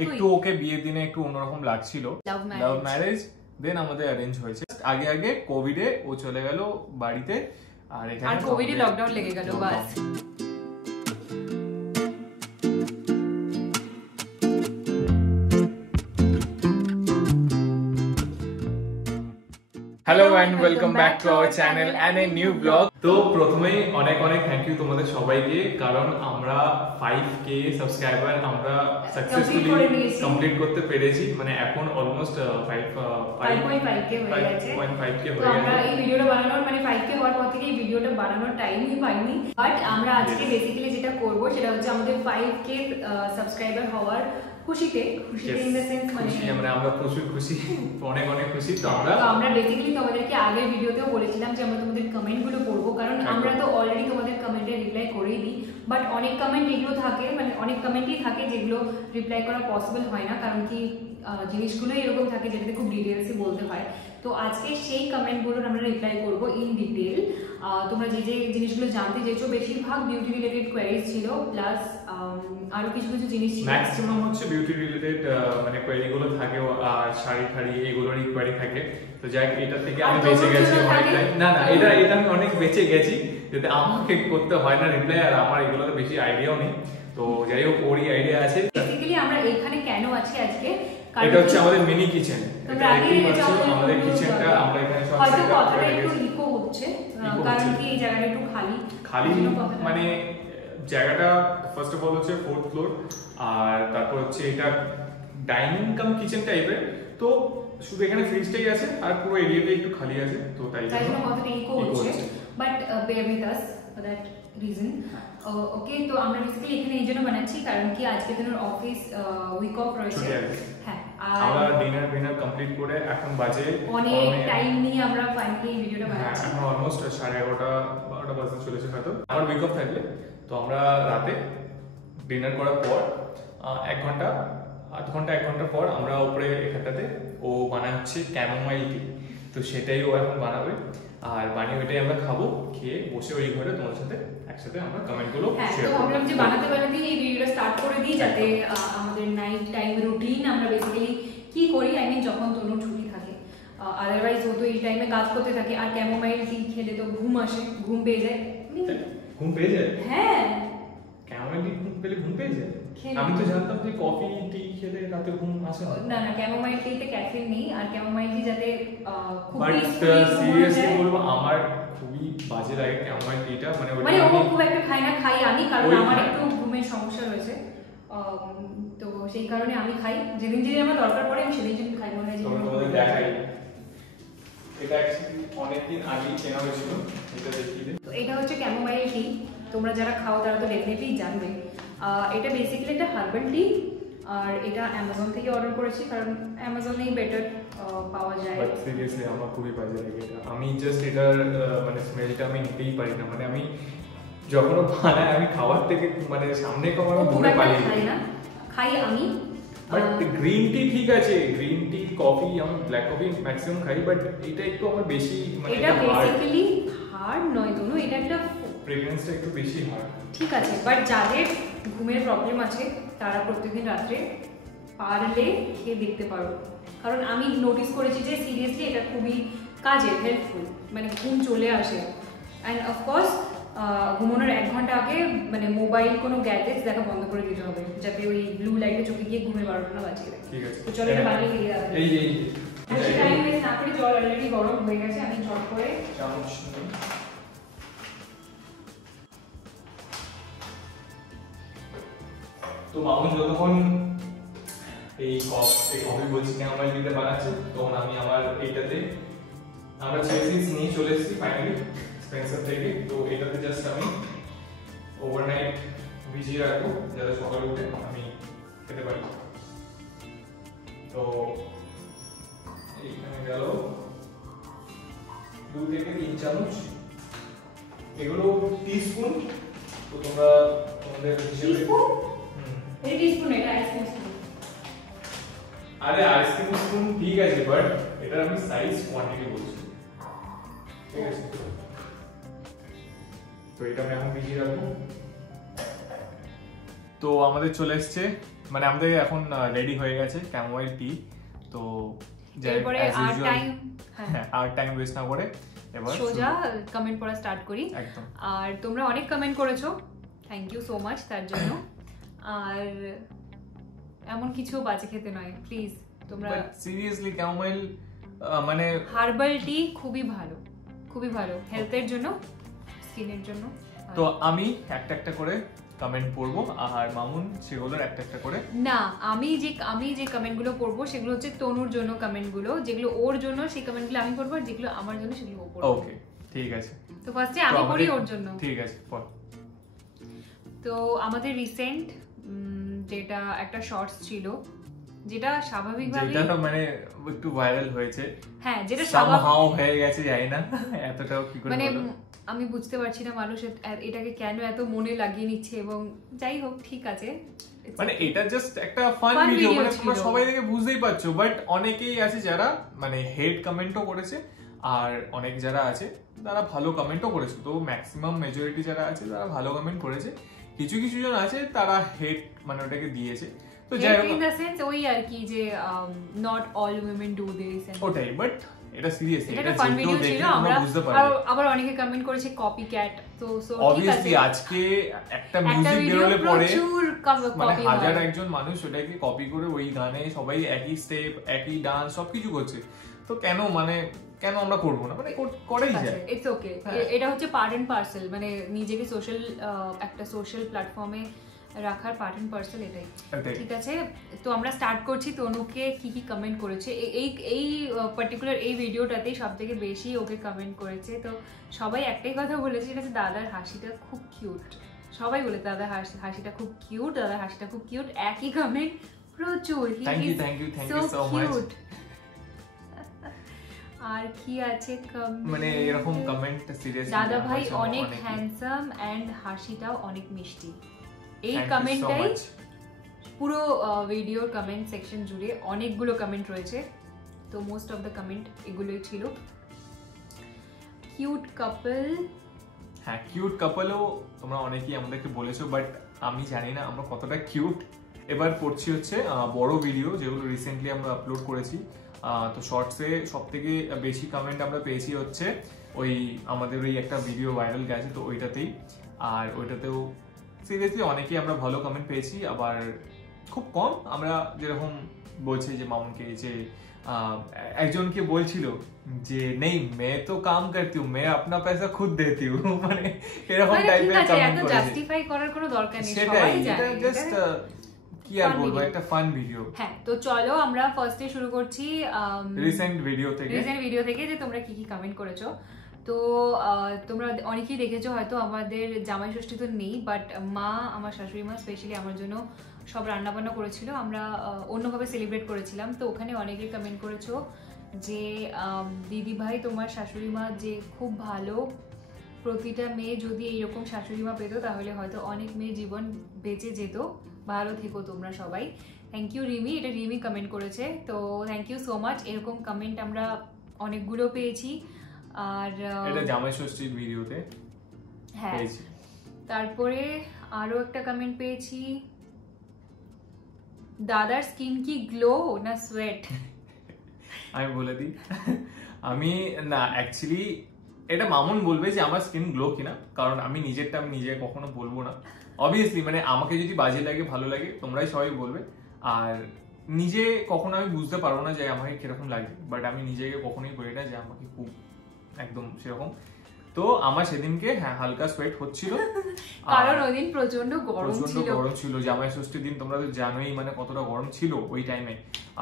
একটু ওকে বিয়ের দিনে একটু অন্যরকম লাগছিল, লাভ ম্যারেজ, দেন আমাদের অ্যারেঞ্জ হয়েছে। আগে আগে কোভিডে ও চলে গেল বাড়িতে, আর এখানে কোভিডে লকডাউন লেগে গেল বাস। Hello and welcome back to our channel and a new blog. তো প্রথমেই অনেক অনেক থ্যাংক ইউ তোমাদের সবাইকে, কারণ আমরা 5k সাবস্ক্রাইবার আমরা সাকসেসফুলি কমপ্লিট করতে পেরেছি। মানে এখন অলমোস্ট 5.5k হয়ে গেছে। আমরা এই ভিডিওটা বানানোর মানে 5k হওয়ার পর থেকে এই ভিডিওটা বানানোর টাইমই পাইনি। বাট আমরা আজকে বেসিক্যালি যেটা করব সেটা হচ্ছে আমাদের 5k সাবস্ক্রাইবার হওয়ার খুশিতে ইন দ্য সেন্স মানে আমরা প্রচুর খুশি, অনেক অনেক খুশি। তো আমরা বেসিক্যালি তোমাদেরকে আগের ভিডিওতেও বলেছিলাম যে আমরা তোমাদের কমেন্টগুলো পড়বো, কারণ আমরা তো অলরেডি তোমাদের কমেন্টে রিপ্লাই করেই দিই। বাট অনেক কমেন্ট এগুলো থাকে, মানে অনেক কমেন্টই থাকে যেগুলো রিপ্লাই করা পসিবল হয় না, কারণ কি জিনিসগুলো এরকম থাকে যেটাতে খুব ডিটেলসে বলতে হয়। তো আজকে সেই কমেন্টগুলোর আমরা রিপ্লাই করবো ইন ডিটেল। তোমরা যে যে জিনিসগুলো জানতে চেয়েছো, বেশিরভাগ বিউটি রিলেটেড কোয়ারিজ ছিল, প্লাস আরো কিছু কিছু জিনিস ছিল। ম্যাক্সিমাম হচ্ছে বিউটি রিলেটেড মানে কোয়ারি গুলো থাকে, আর শাড়ি ঠাড়ি এগুলোরই কোয়ারি থাকে। তো যাই এটা থেকে আমি বেঁচে গেছি অনেকটাই। না না, এটা আমি অনেক বেঁচে গেছি, যাতে আমাকে করতে হয় না রিপ্লাই, আর আমার এগুলোতে বেশি আইডিয়াও নেই। তো যাই হোক, ওরই আইডিয়া আছে। বেসিক্যালি আমরা এখানে কেন আছি আজকে, এটা হচ্ছে আমাদের মিনি কিচেন। এটা আমাদের কিচেনটা, আমরা এখানে সব হয়তো কথাটা একটু ইকো হচ্ছে, কারণ কি এই জায়গাটা একটু খালি মানে জায়গাটা ফার্স্ট অফ অল হচ্ছে 4th ফ্লোর, আর তারপর হচ্ছে এটা ডাইনিং কাম কিচেন টাইপের। তো শুধু এখানে ফ্রিজটাই আছে, আর পুরো এরিয়াটা একটু খালি আছে, তো তাই জন্য কথাটা ইকো হচ্ছে। But bear with us for that reason. ওকে, তো আমরা বেসিক্যালি এখানে এই জন্য বানাচ্ছি কারণ কি আজকে দিনের অফিস উইক অফ রয়েছে। হ্যাঁ, আমরা ডিনার কমপ্লিট করে এখন বাজে অনেক টাইম নিয়ে আমরা ফাইনালি এই ভিডিওটা বানাচ্ছি। এখন অলমোস্ট 11:30-12টা বাজতে চলেছে হয়তো। আমার উইক অফ থাকলে তো আমরা রাতে ডিনার করার পর 1 ঘন্টা আধ ঘন্টা 1 ঘন্টা পর আমরা উপরে এখানটাতে ও বানাচ্ছে ক্যামোমাইল টি। তো সেটাই ও এখন বানাবে, আর বানিয়ে ওইটাই আমরা খাবো। খেয়ে বসে ওই ঘরে তোমার সাথে একসাথে আমরা কমেন্টগুলো শেয়ার করব। ভাবলাম যে বানাতে এই ভিডিওটা স্টার্ট করে দিই, যাতে আমাদের নাইট টাইম রুটিন আমরা বেসিক্যালি কি করি, আই মিন যখন তনু ছুটি থাকে, আদারওয়াইজ ও তো এই টাইমে কাজ করতে থাকে। আর ক্যামোমাইল টি খেলে তো ঘুম আসে, ঘুম পেয়ে যায়। ঘুম পেয়ে যায়? হ্যাঁ, ক্যামোমাইল টি পেলে ঘুম পেয়ে যায়। আমি তো জানতাম যে কফি টি খেলে রাতে ঘুম আসে না। না, ক্যামোমাইল টিতে ক্যাফেইন নেই, আর ক্যামোমাইল টি যাতে খুব সিরিয়াসলি বলবো, আমার খুবই বাজে লাগে ক্যামোমাইল টিটা। মানে ও খুব একটা খাই আমি, কারণ আমার একটু ঘুমের সমস্যা রয়েছে। তো সেই কারণে আমি খাই, যেদিন আমার দরকার পড়ে আমি সেদিন খাই। মনে হয় তোমাদের দেখাই, এটা অ্যাকচুয়ালি অনেকদিন আগে কেনা হয়েছিল। এটা দেখিয়ে দিই। তো এটা হচ্ছে ক্যামোমাইল টি। তোমরা যারা খাও তারা তো ডেফিনেটলি জানবে। এটা বেসিক্যালি একটা হার্বাল টি, আর এটা অ্যামাজন থেকে অর্ডার করেছি, কারণ অ্যামাজনেই বেটার পাওয়া যায়। বাট সিরিয়াসলি আমার খুবই বাজে লাগে এটা। আমি জাস্ট এটার মানে স্মেলটা আমি নিতেই পারি না। মানে আমি যখনও বানাই আমি খাবার থেকে মানে সামনে খাবার দূরে পালিয়ে যাই। খাই আমি। বাট গ্রিন টি ঠিক আছে, গ্রিন টি কফি আমি ব্ল্যাক কফি ম্যাক্সিমাম খাই, বাট এটা একটু আমার বেশি মানে এটা বেসিক্যালি হার্ড নয় দোনো, এটা একটা ফ্রেগরেন্সটা একটু বেশি হার্ড। ঠিক আছে, বাট যাদের ঘুমের প্রবলেম আছে তারা প্রত্যেকদিন রাত্রে পারলে খেয়ে দেখতে পারো, কারণ আমি নোটিস করেছি যে সিরিয়াসলি এটা খুবই কাজের, হেল্পফুল, মানে ঘুম চলে আসে। অ্যান্ড অফকোর্স ঘুমানোর 1 ঘন্টা আগে মানে মোবাইল কোনো গ্যাজেটস দেখা বন্ধ করে দিতে হবে, যাতে ওই ব্লু লাইটে চোখে গিয়ে ঘুমে 12টা না বাজিয়ে দেয়। ঠিক আছে, তো চলো এটা বানিয়ে দিয়ে যাবে। এই টাইম ওয়েস্ট না করে, জল অলরেডি গরম হয়ে গেছে, আমি ঝট করে চামচ নিই। তো মামুন যতক্ষণ এই কফি বলছি ক্যামোমাইল টিতে বানাচ্ছে, তখন আমি আমার এইটাতে আমরা চেসিস নিয়ে চলে এসেছি ফাইনালি স্পেন্সার থেকে। তো এটাতে জাস্ট আমি ওভারনাইট ভিজিয়ে রাখবো, যাতে সকালে উঠে আমি খেতে পারি। তো এইখানে গেল 2 থেকে 3 চামচ, এগুলো টিস্পুন। তো তোমরা তোমাদের হিসেবে আরে আইসক্রিম স্পুন ঠিক আছে, বাট এটা আমি সাইজ কোয়ান্টিটি বলছি, ঠিক আছে? তো এটা আমি এখন ভিজিয়ে রাখবো। তো আমাদের চলে এসছে মানে আমাদের এখন রেডি হয়ে গেছে ক্যামোমাইল টি। তো এরপরে আর টাইম ওয়েস্ট না করে এবার সোজা কমেন্ট পড়া স্টার্ট করি। একদম। আর তোমরা অনেক কমেন্ট করেছো, থ্যাংক ইউ সো মাচ তার জন্য। আর এমন কিছু বাজে খেতে নয় প্লিজ তোমরা। সিরিয়াসলি ক্যামোমাইল মানে হার্বাল টি খুবই ভালো, খুবই ভালো হেলথের জন্য, স্কিনের জন্য। তো আমি একটা একটা করে কমেন্ট পড়বো আর মামুন সেগুলোর একটা একটা করে। না, আমি যে কমেন্টগুলো পড়বো সেগুলো হচ্ছে তনুর জন্য কমেন্টগুলো, যেগুলো ওর জন্য সেই কমেন্টগুলো আমি পড়বো, আর যেগুলো আমার জন্য সেগুলো ও পড়বে। ওকে ঠিক আছে। তো ফার্স্টে আমি পড়ি ওর জন্য। ঠিক আছে পড়। তো আমাদের রিসেন্ট যেটা একটা শর্টস ছিল, যেটা স্বাভাবিকভাবে যেটা মানে একটু ভাইরাল হয়েছে। হ্যাঁ, যেটা সামহাও হয়ে গেছে, জানি না এতটাও কি করে মানে হলো। আমি বুঝতে পারছি না মানুষ এটাকে কেন এত মনে লাগিয়ে নিচ্ছে, এবং যাই হোক ঠিক আছে, মানে এটা জাস্ট একটা ফান ভিডিও, মানে তোমরা সবাই দেখে বুঝতেই পারছো। বাট অনেকেই আছে যারা মানে হেড কমেন্টও করেছে, আর অনেক যারা আছে তারা ভালো কমেন্টও করেছে। তো ম্যাক্সিমাম মেজরিটি যারা আছে তারা ভালো কমেন্ট করেছে, কিছু কিছু জন আছে তারা হেড মানে ওটাকে দিয়েছে। তো যাই হোক, ইন দ্য সেন্স ওই আর কি যে not all women do this, ওটাই। বাট এটা সিরিয়াস, এটা ফান ভিডিও ছিল। আমরা আবার অনেকে কমেন্ট করেছে কপি ক্যাট। তো সো ঠিক আছে, আজকে একটা মিউজিক বেরোলে পরে মানে কপি হাজার একজন মানুষ ওটাকে কপি করে ওই গানে সবাই একই স্টেপ একই ডান্স সবকিছু করছে। তো কেন আমরা করবো না, মানে করেই যায়, ইটস ওকে। এটা হচ্ছে পার্ট এন্ড পার্সেল, মানে নিজেকে একটা সোশ্যাল প্ল্যাটফর্মে রাখার পার্ট এন্ড পার্সেল, এটাই ঠিক আছে। তো আমরা স্টার্ট করছি। তনুকে কি কি কমেন্ট করেছে এই পার্টিকুলার এই ভিডিওটাতেই সব থেকে বেশি ওকে কমেন্ট করেছে। তো সবাই একটাই কথা বলেছে, এটা হচ্ছে দাদার হাসিটা খুব কিউট। সবাই বলে দাদার হাসিটা খুব কিউট, দাদার হাসিটা খুব কিউট। একই কমেন্ট প্রচুর। Thank you so much. আর কি আছে মানে এরকম কমেন্ট সিরিয়াসলি, দাদা ভাই অনেক হ্যান্ডসাম এন্ড হাসিটাও অনেক মিষ্টি। এই কমেন্টটাই পুরো ভিডিওর কমেন্ট সেকশন জুড়ে অনেকগুলো কমেন্ট রয়েছে। তো মোস্ট অফ দ্য কমেন্ট এগুলোই ছিল। কিউট কাপল, হ্যাঁ কিউট কাপলও তোমরা অনেকেই আমাদেরকে বলেছো, বাট আমি জানি না আমরা কতটা কিউট। এবার পড়ছি হচ্ছে বড় ভিডিও যেগুলো রিসেন্টলি আমরা আপলোড করেছি। তো শর্টসে সব থেকে বেশি কমেন্ট আমরা পেয়েছি হচ্ছে ওই আমাদের ওই একটা ভিডিও ভাইরাল গেছে, তো ওইটাতেই। আর ওইটাতেও সিরিয়াসলি অনেকেই আমরা ভালো কমেন্ট পেয়েছি। আবার খুব কম আমরা যেরকম বলছি যে মামুনকে, যে একজনকে বলছিল যে নেই मैं तो काम करती हूँ, मैं अपना पैसा खुद देती हूँ, মানে এরকম টাইপের কমেন্ট করেছে। জাস্টিফাই করার কোনো দরকার নেই, সবাই জানে জাস্ট কি আর বলবো, একটা ফান ভিডিও। হ্যাঁ, তো চলো আমরা ফার্স্টে শুরু করছি রিসেন্ট ভিডিও থেকে যে তোমরা কি কি কমেন্ট করেছো। তো তোমরা অনেকেই দেখেছো হয়তো, আমাদের জামাই ষষ্ঠী তো নেই, বাট মা, আমার শাশুড়ি মা স্পেশালি আমার জন্য সব রান্না বান্না করেছিল। আমরা অন্যভাবে সেলিব্রেট করেছিলাম। তো ওখানে অনেকেই কমেন্ট করেছো যে দিদি ভাই তোমার শাশুড়ি মা যে খুব ভালো, প্রতিটা মেয়ে যদি এইরকম শাশুড়ি মা পেতো তাহলে হয়তো অনেক মেয়ে জীবন বেঁচে যেত। ভালো থেকো তোমরা সবাই। থ্যাংক ইউ রিমি, এটা রিমি কমেন্ট করেছে। তো থ্যাংক ইউ সো মাচ। এরকম কমেন্ট আমরা অনেকগুলো পেয়েছি। আর এটা জামাই ষষ্ঠীর ভিডিওতে হ্যাঁ পেয়েছি। তারপরে আরো একটা কমেন্ট পেয়েছি, দাদার স্কিন কি গ্লো না সোয়েট? আমি বলে দিই, আমি না অ্যাকচুয়ালি এটা মামুন বলবে যে আমার স্কিন গ্লো কিনা, কারণ আমি নিজেরটা আমি নিজে কখনো বলবো না। অবভিয়াসলি মানে আমাকে যদি বাজে লাগে ভালো লাগে তোমরাই সবাই বলবে, আর নিজে কখনো আমি বুঝতে পারবো না যে আমাকে কিরকম লাগে। বাট আমি নিজেকে কখনোই বলি না যে আমাকে খুব একদম সেরকম। তো আমার সেদিনকে হ্যাঁ হালকা সোয়েট হচ্ছিল, কারণ ওই দিন প্রচন্ড গরম ছিল। জামাই ষষ্ঠীর দিন তোমরা তো জানোই মানে কতটা গরম ছিল ওই টাইমে।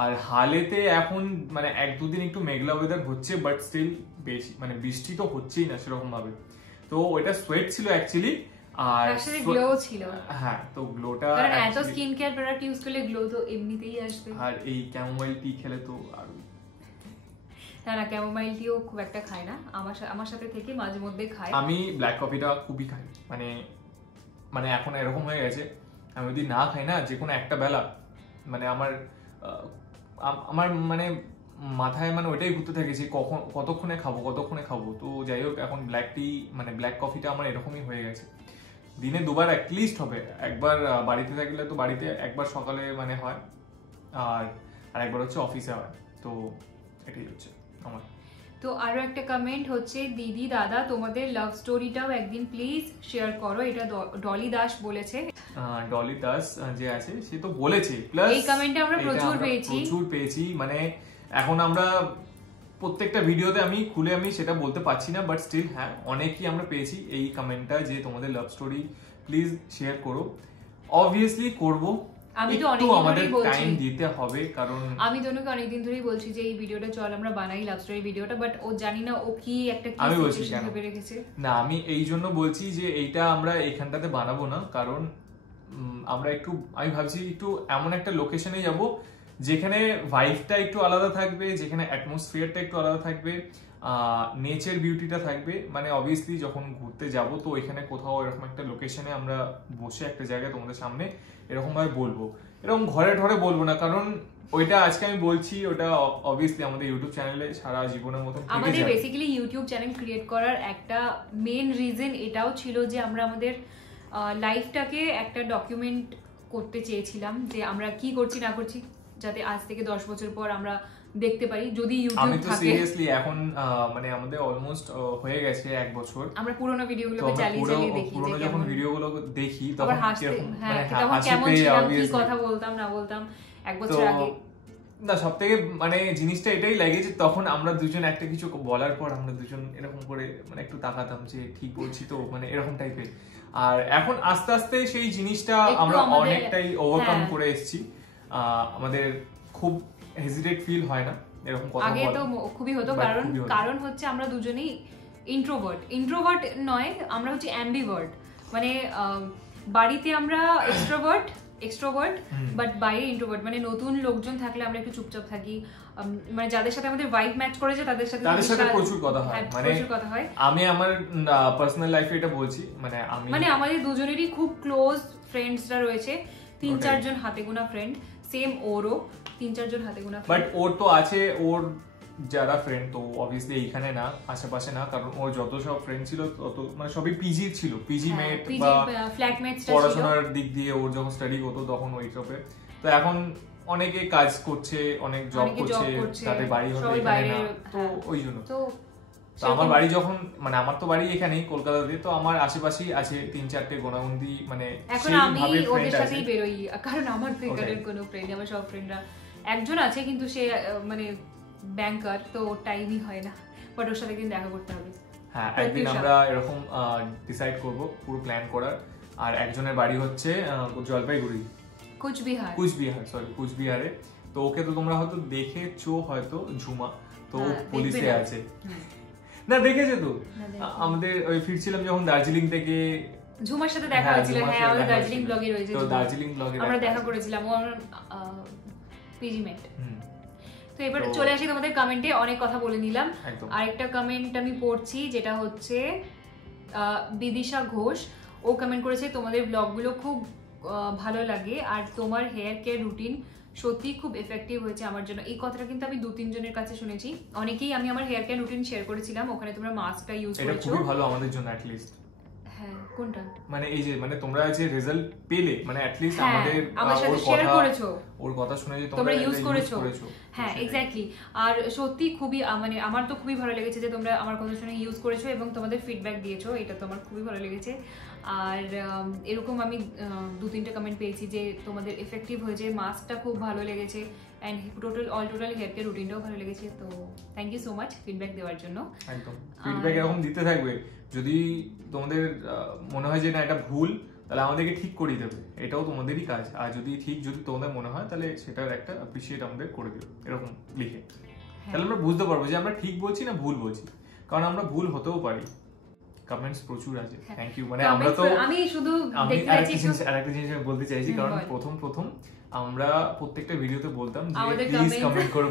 আর হালেতে এখন মানে 1-2 দিন একটু মেঘলা ওয়েদার হচ্ছে, বাট স্টিল বেশি মানে বৃষ্টি তো হচ্ছেই না সেরকম ভাবে। তো ওইটা সোয়েট ছিল অ্যাকচুয়ালি। আর গ্লো ছিল। হ্যাঁ, তো গ্লোটা কারণ এত স্কিন কেয়ার প্রোডাক্ট ইউজ করলে গ্লো তো এমনিতেই আসবে। আর এই ক্যামোমাইল টি খেলে তো আর না ক্যামোমাইল টিও খুব একটা খাই না, আমার সাথে থেকে মাঝে মধ্যে খাই। আমি ব্ল্যাক কফিটা খুবই খাই, মানে এখন এরকম হয়ে গেছে আমি যদি না খাই না যে কোনো একটা বেলা, মানে আমার মানে মাথায় মানে ওইটাই ঘুরতে থাকে যে কতক্ষণে খাবো। তো যাই হোক এখন ব্ল্যাক টি মানে ব্ল্যাক কফিটা আমার এরকমই হয়ে গেছে। দিনে দুবার অ্যাটলিস্ট হবে, একবার বাড়িতে থাকলে তো বাড়িতে একবার সকালে মানে হয়, আর একবার হচ্ছে অফিসে হয়। তো এটাই হচ্ছে আমার। তো আরো একটা কমেন্ট হচ্ছে, দিদি দাদা তোমাদের লাভ স্টোরিটাও একদিন প্লিজ শেয়ার করো, এটা ডলি দাস বলেছে। ডলি দাস যে আছে সে তো বলেছে, প্লাস এই কমেন্টটা আমরা প্রচুর পেয়েছি। মানে এখন আমরা প্রত্যেকটা ভিডিওতে আমি সেটা বলতে পারছি না, বাট স্টিল হ্যাঁ অনেকই আমরা পেয়েছি এই কমেন্টটা যে তোমাদের লাভ স্টোরি প্লিজ শেয়ার করো। অবভিয়াসলি করব, আমি তো অনেকদিন ধরেই বলছি, টাইম দিতে হবে, কারণ আমি দনুকে অনেকদিন ধরেই বলছি যে এই ভিডিওটা চল আমরা বানাই লাভ স্টোরি ভিডিওটা, বাট ও জানি না ও কি একটা কি সিচুয়েশন ভেবে রেখেছে। না আমি এই জন্য বলছি যে এইটা আমরা এখানটাতে বানাবো না, কারণ আমরা আমি ভাবছি একটু এমন একটা লোকেশনে যাব যেখানে ভাইবটা একটু আলাদা থাকবে, যেখানে অ্যাটমসফিয়ারটা একটু আলাদা থাকবে, নেচার বিউটিটা থাকবে। মানে অবভিয়াসলি যখন ঘুরতে যাব তো এখানে কোথাও এরকম একটা লোকেশনে আমরা বসে একটা জায়গায় তোমাদের সামনে এরকম ভাবে বলবো, এরকম ঘরে ঢরে বলবো না, কারণ ওইটা আজকে আমি বলছি, ওটা অবভিয়াসলি আমাদের ইউটিউব চ্যানেলে সারা জীবনের মতো আমাদের বেসিক্যালি ইউটিউব চ্যানেল ক্রিয়েট করার একটা মেইন রিজন এটাও ছিল যে আমরা আমাদের লাইফটাকে একটা ডকুমেন্ট করতে চেয়েছিলাম, যে আমরা কি করছি না করছি, যাতে আজ থেকে 10 বছর পর আমরা দেখতে পারি, যদি ইউটিউব থাকে। আমি তো সিরিয়াসলি এখন মানে আমাদের অলমোস্ট হয়ে গেছে 1 বছর, আমরা পুরনো ভিডিওগুলোকে চালিয়ে দেখি, পুরনো যখন ভিডিওগুলো দেখি তখন কেমন ছিলাম, কি কথা বলতাম না বলতাম 1 বছর আগে। না, সবথেকে মানে জিনিসটা এটাই লাগে যে তখন আমরা দুজন একটা কিছু বলার পর আমরা দুজন এরকম করে মানে একটু তাকাতাম যে ঠিক বলছি তো, মানে এরকম টাইপের। আর এখন আস্তে আস্তে সেই জিনিসটা আমরা অনেকটাই ওভারকাম করে এসেছি, আমাদের খুব হেজিটেট ফিল হয় না এরকম কথা বলা। আগে তো খুবই হতো, কারণ হচ্ছে আমরা দুজনেই ইন্ট্রোভার্ট নয়, আমরা হচ্ছে অ্যাম্বিভার্ট। মানে বাড়িতে আমরা এক্সট্রোভার্ট বাট বাইরে ইন্ট্রোভার্ট। মানে নতুন লোকজন থাকলে আমরা একটু চুপচাপ থাকি, মানে যাদের সাথে আমাদের ভাইব ম্যাচ করেছে তাদের সাথে প্রচুর কথা হয়, মানে আমি আমার পার্সোনাল লাইফে এটা বলছি, মানে আমাদের দুজনেরই খুব ক্লোজ ফ্রেন্ডসরা রয়েছে, 3-4 জন হাতে গোনা ফ্রেন্ড, সেম ওরও 3-4 জন হাতে গোনা। বাট ওর তো আছে, ওর যারা ফ্রেন্ড তো অবভিয়াসলি এইখানে না, আশেপাশে না, কারণ ওর যত সব ফ্রেন্ড ছিল তত মানে সবই পিজি ছিল, পিজি মেট বা ফ্ল্যাটমেটস ছিল। পড়াশোনার দিক দিয়ে ওর যখন স্টাডি হতো তখন ওই সবে। তো এখন অনেকে কাজ করছে, অনেক জব করছে, তাদের বাড়ি হয়তো এখানে না, তো ওই জন্য। তো আমার বাড়ি যখন মানে আমার তো বাড়ি এখানেই কলকাতাতে, তো আমার আশেপাশেই আছে 3-4টে গোনাগুন্দি, মানে এখন আমি ওদের সাথেই বেরোই, কারণ আমার তো এখানে কোনো ফ্রেন্ড, আমার সব ফ্রেন্ডরা একজন আছে কিন্তু সে মানে ব্যাংকার, তো টাইমই হয় না, বাট ওর সাথে কিন্তু দেখা করতে হবে। হ্যাঁ, একদিন আমরা এরকম ডিসাইড করব পুরো প্ল্যান করার। আর একজনের বাড়ি হচ্ছে জলপাইগুড়ি, কুচবিহারে। তো ওকে তো তোমরা হয়তো দেখেছো, হয়তো ঝুমা, তো পুলিশে আছে না, দেখেছে তো। আমাদের ওই ফিরছিলাম যখন দার্জিলিং থেকে, ঝুমার সাথে দেখা হয়েছিল। হ্যাঁ, আমাদের দার্জিলিং ব্লগে রয়েছে, তো দার্জিলিং ব্লগে আমরা দেখা করেছিলাম, ও আমার পিজি মেট। তো এবার চলে আসি তোমাদের কমেন্টে, অনেক কথা বলে নিলাম। আরেকটা কমেন্ট আমি পড়ছি, যেটা হচ্ছে বিদিশা ঘোষ। ও কমেন্ট করেছে, তোমাদের ব্লগগুলো খুব ভালো লাগে, আর তোমার হেয়ার কেয়ার রুটিন সত্যি খুব এফেক্টিভ হয়েছে আমার জন্য। এই কথাটা কিন্তু আমি 2-3 জনের কাছে শুনেছি, অনেকেই। আমি আমার হেয়ার কেয়ার রুটিন শেয়ার করেছিলাম, ওখানে তোমরা মাস্কটা ইউজ করেছো, এটা খুবই ভালো আমাদের জন্য অ্যাট লিস্ট। হ্যাঁ, কোনটা? মানে এই যে মানে তোমরা যে রেজাল্ট পেলে, মানে অ্যাট লিস্ট আমার সাথে শেয়ার করেছো, ওর কথা শুনে যে তোমরা ইউজ করেছো। হ্যাঁ, এক্স্যাক্টলি। আর সত্যি খুবই মানে আমার তো খুবই ভালো লেগেছে যে তোমরা আমার কথা শুনে ইউজ করেছো এবং তোমাদের ফিডব্যাক দিয়েছো, এটা তো আমার খুবই ভালো লেগেছে। আর এরকম আমি 2-3টা কমেন্ট পেয়েছি যে তোমাদের এফেক্টিভ হয়েছে, মাস্কটা খুব ভালো লেগেছে, and all total hair care রুটিনটাও ভালো লেগেছে। তো thank you so much feedback দেওয়ার জন্য। একদম ফিডব্যাক এরকম দিতে থাকবে, যদি তোমাদের মনে হয় যে না এটা ভুল, তাহলে আমাদেরকে ঠিক করে দেবে, এটাও তোমাদেরই কাজ। আর যদি তোমাদের মনে হয় তাহলে সেটার একটা অ্যাপ্রিশিয়েট আমাদের করে দিও এরকম লিখে, তাহলে আমরা বুঝতে পারবো যে আমরা ঠিক বলছি না ভুল বলছি, কারণ আমরা ভুল হতেও পারি। কমেন্টস প্রচুর আছে, থ্যাংক ইউ। মানে আমরা তো আমি শুধু আরেকটা জিনিস আমি বলতে চাইছি, কারণ প্রথম আমরা প্রত্যেকটা ভিডিওতে বলতাম যে